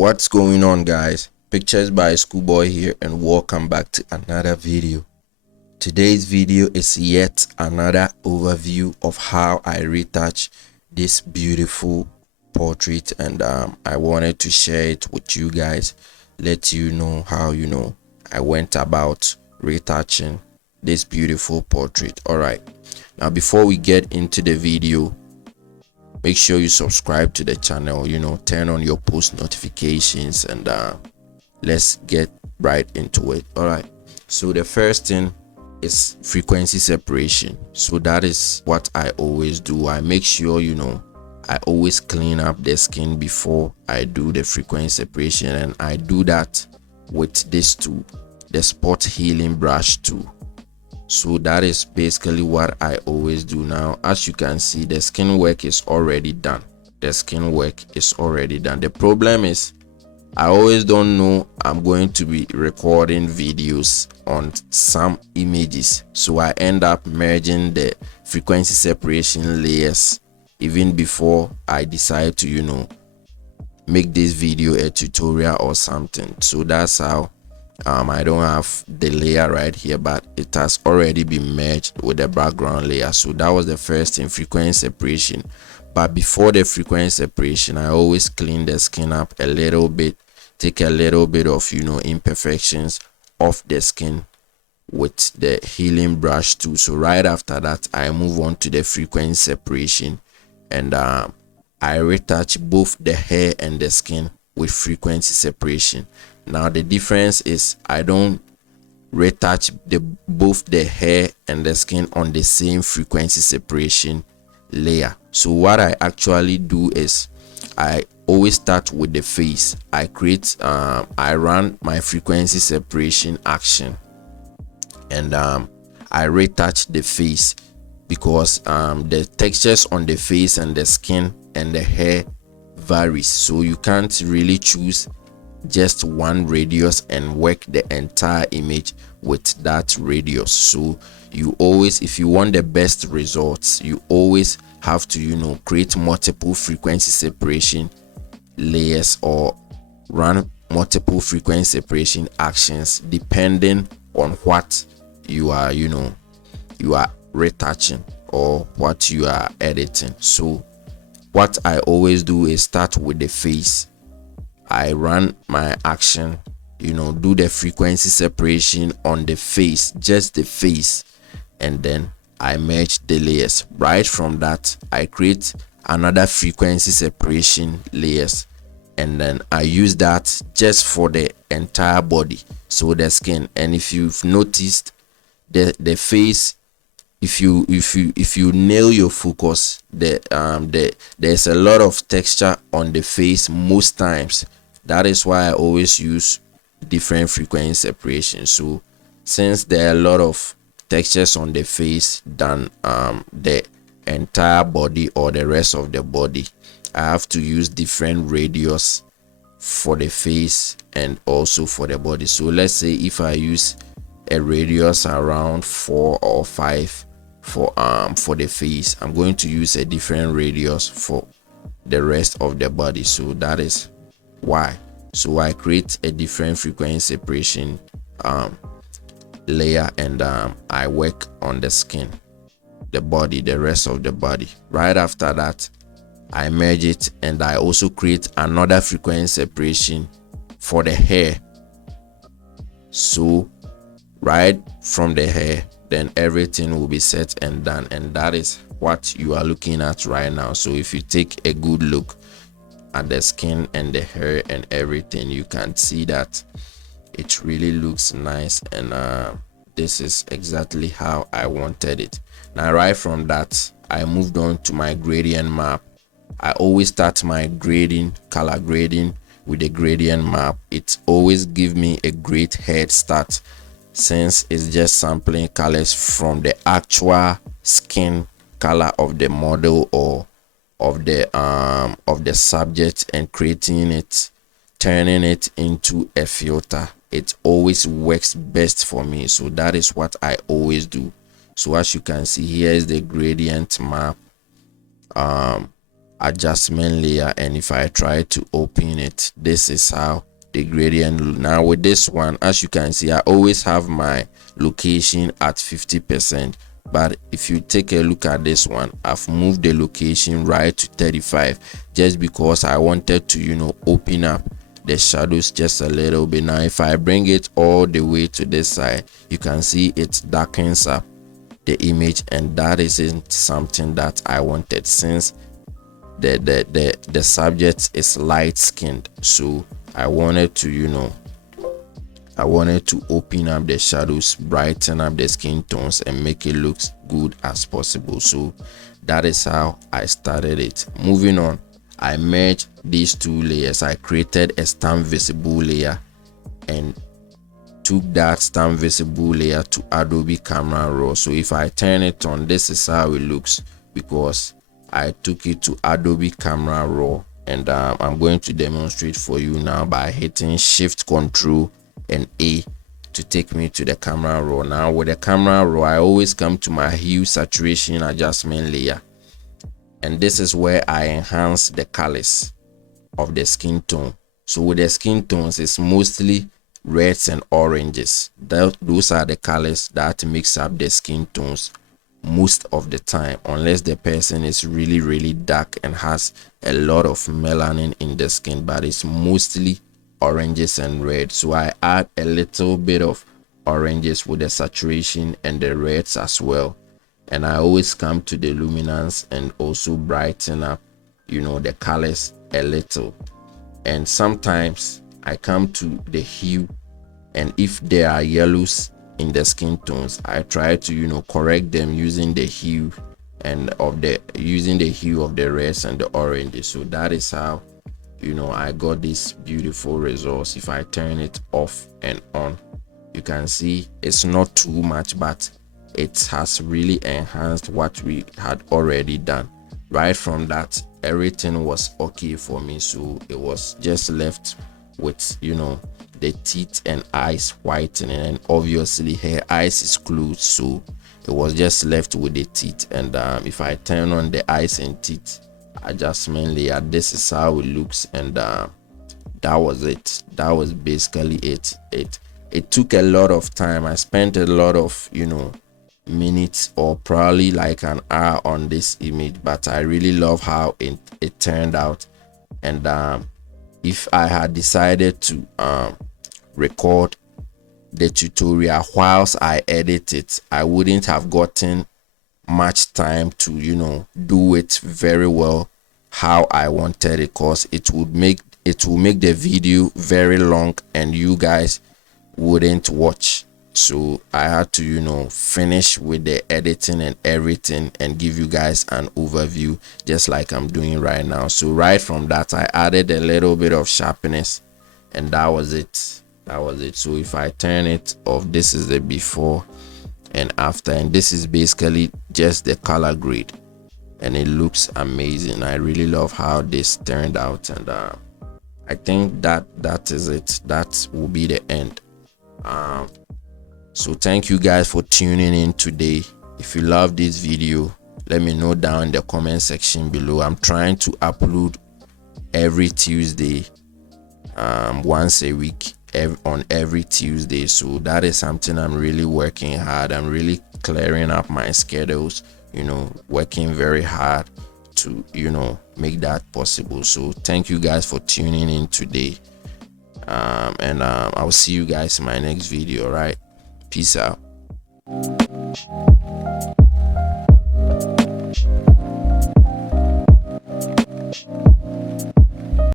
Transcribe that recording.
What's going on, guys? Pictures by Schoolboy here, and welcome back to another video. Today's video is yet another overview of how I retouch this beautiful portrait, and I wanted to share it with you guys, let you know how I went about retouching this beautiful portrait. All right, now before we get into the video, make sure you subscribe to the channel, turn on your post notifications, and let's get right into it. All right, so the first thing is frequency separation. So that is what I always do. I make sure I always clean up the skin before I do the frequency separation, and I do that with this tool, the spot healing brush tool. So that is basically what I always do. Now, as you can see, the skin work is already done. The problem is I always don't know I'm going to be recording videos on some images, so I end up merging the frequency separation layers even before I decide to make this video a tutorial or something. So that's how I don't have the layer right here, but it has already been merged with the background layer. So that was the first thing, frequency separation. But before the frequency separation, I always clean the skin up a little bit, take a little bit of imperfections off the skin with the healing brush too. So right after that, I move on to the frequency separation, and I retouch both the hair and the skin with frequency separation. Now the difference is I don't retouch both the hair and the skin on the same frequency separation layer. So what I actually do is I always start with the face. I run my frequency separation action, and I retouch the face, because the textures on the face and the skin and the hair varies, so you can't really choose just one radius and work the entire image with that radius. So you always, if you want the best results, you always have to create multiple frequency separation layers or run multiple frequency separation actions depending on what you are retouching or what you are editing. So what I always do is start with the face. I run my action, do the frequency separation on the face, just the face, and then I merge the layers. Right from that, I create another frequency separation layers, and then I use that just for the entire body, so the skin. And if you've noticed, the face, if you nail your focus, there's a lot of texture on the face most times. That is why I always use different frequency separation. So since there are a lot of textures on the face than the entire body or the rest of the body, I have to use different radius for the face and also for the body. So let's say if I use a radius around 4 or 5 for the face, I'm going to use a different radius for the rest of the body. So that is why. So I create a different frequency separation layer, and I work on the skin, the body, the rest of the body. Right after that, I merge it, and I also create another frequency separation for the hair. So right from the hair, then everything will be set and done, and that is what you are looking at right now. So if you take a good look at the skin and the hair and everything, you can see that it really looks nice, and this is exactly how I wanted it. Now right from that, I moved on to my gradient map. I always start my color grading with the gradient map. It always gives me a great head start, since it's just sampling colors from the actual skin color of the model or of the subject and creating it, turning it into a filter. It always works best for me, so that is what I always do. So as you can see, here is the gradient map. adjustment layer, and if I try to open it, this is how the gradient look. Now with this one, as you can see, I always have my location at 50%, but if you take a look at this one, I've moved the location right to 35 just because I wanted to open up the shadows just a little bit. Now if I bring it all the way to this side, you can see it darkens up the image, and that isn't something that I wanted, since the subject is light skinned. So I wanted to open up the shadows, brighten up the skin tones, and make it look good as possible. So that is how I started it. Moving on, I merged these two layers. I created a stamp visible layer and took that stamp visible layer to Adobe Camera Raw. So if I turn it on, this is how it looks, because I took it to Adobe Camera Raw, and I'm going to demonstrate for you now by hitting Shift, Control and A to take me to the Camera Raw. Now with the Camera Raw, I always come to my hue saturation adjustment layer, and this is where I enhance the colors of the skin tone. So with the skin tones, it's mostly reds and oranges. Those are the colors that mix up the skin tones most of the time, unless the person is really dark and has a lot of melanin in the skin, but it's mostly oranges and red. So I add a little bit of oranges with the saturation and the reds as well, and I always come to the luminance and also brighten up the colors a little. And sometimes I come to the hue, and if there are yellows in the skin tones, I try to correct them using the hue of the reds and the oranges. So that is how I got these beautiful results. If I turn it off and on, you can see it's not too much, but it has really enhanced what we had already done. Right from that, everything was okay for me, so it was just left with the teeth and eyes whitening, and obviously her eyes is closed, so it was just left with the teeth. And if I turn on the eyes and teeth adjustment layer, this is how it looks, and that was it. That was basically it. It took a lot of time. I spent a lot of minutes, or probably like an hour on this image, but I really love how it turned out. And if I had decided to record the tutorial whilst I edit it, I wouldn't have gotten much time to do it very well how I wanted it, because it will make the video very long and you guys wouldn't watch. So I had to finish with the editing and everything and give you guys an overview, just like I'm doing right now. So right from that, I added a little bit of sharpness, and that was it. So if I turn it off, this is the before and after, and this is basically just the color grade, and it looks amazing. I really love how this turned out, and I think that is it. That will be the end. So thank you guys for tuning in today. If you love this video, let me know down in the comment section below. I'm trying to upload every Tuesday, once a week, on every Tuesday. So that is something I'm really working hard. I'm really clearing up my schedules, working very hard to make that possible. So thank you guys for tuning in today, and I'll see you guys in my next video. All right, peace out.